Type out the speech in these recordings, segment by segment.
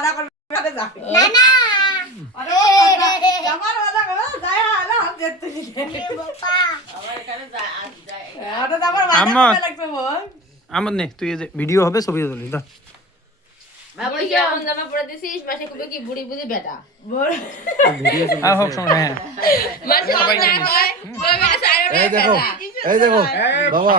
ওয়াদা করবে যাবে না না আমার ওয়াদা করো যায় না হাত যেতে বাবা আমার এখানে যায় আজ যায় ওটা তো আমার ওয়াদা আম্মা। করতে লাগবে বল আমার নে তুই ভিডিও হবে ছবি তুলি দা বাবা কি এমন জামা পরে দিছিস মাসে কবে কি বুড়ি বুঝি বেটা বল আর হোক শোন হ্যাঁ মাসে সবাই না জানে। কয় কবে সাইড এই দেখো এই দেখো বাবা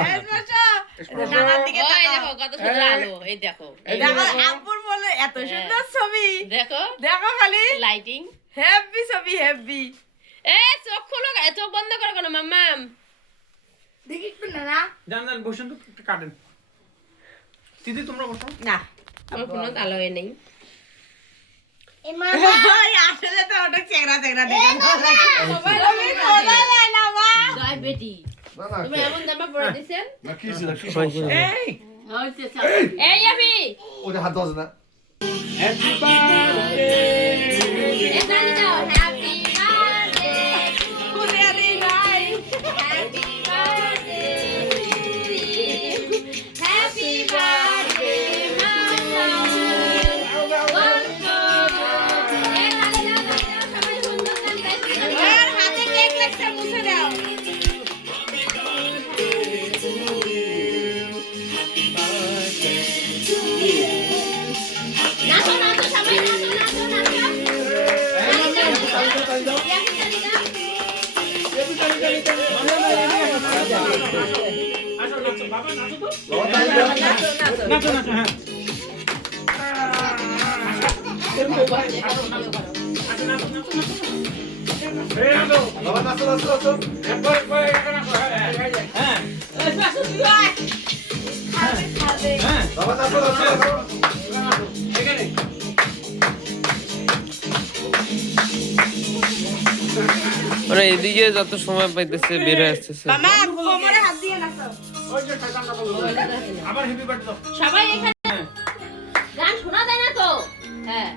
নানার দিকে ওই তাকাও দেখো কত সুন্দর আলো এই দেখো দেখো আব্বুর বলে এত সুন্দর ছবি দেখো দেখো খালি লাইটিং হেভি ছবি হেভি এ চোখ খোলো চোখ বন্ধ করো কেন মাম্মাম দেখি একটু না জান জান বসুন তো একটু কাটেন দিদি তোমরা বসো না আমার কোনো আলো নেই এ মামা আসলে তো ওটা চেংড়া চেংড়া দেখে আমি খোদা যায় না মা জয় বেটি না না তুমি এমন জামা পরে দিছেন না কি ছিল কি এই এই আবি ওটা হাত দাও না এই গালি দাও হ্যাপি বার্থডে কুরিয়ারি নাই happy birthday happy birthday mamma সবাই সুন্দর গান গাইছে আর হাতে কেক লাগছে মুছে দাও নাচো নাচো সবাই নাচো নাচো নাচো আসো নাচো বাবা নাচো তো বাবা তাই দাও নাচো নাচো হ্যাঁ বাবা নাচো নাচো নাচো বাবা নাচো নাচো নাচো ওরা এদিকে যত সময় পাইতেছে বের হয়ে আসতেছে মামা কোমরে হাত দিয়ে নাচো আবার হ্যাপি বার্থডে সবাই এখানে গান শোনা যায় না তো হ্যাঁ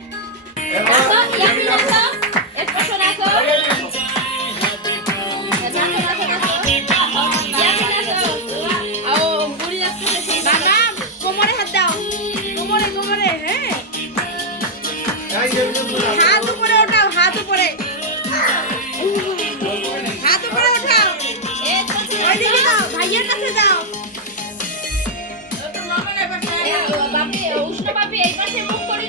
নাচো ইয়াপি নাচো একটু নাচো মামা কোমরে হাত দাও কোমরে কোমরে হ্যাঁ এই যে হাত উপরে উঠাও হাত উপরে হাত উপরে উঠাও ওইদিকে দাও ভাইয়ের কাছে দাও উষ্ণ পাপি এই পাশে মুখ করি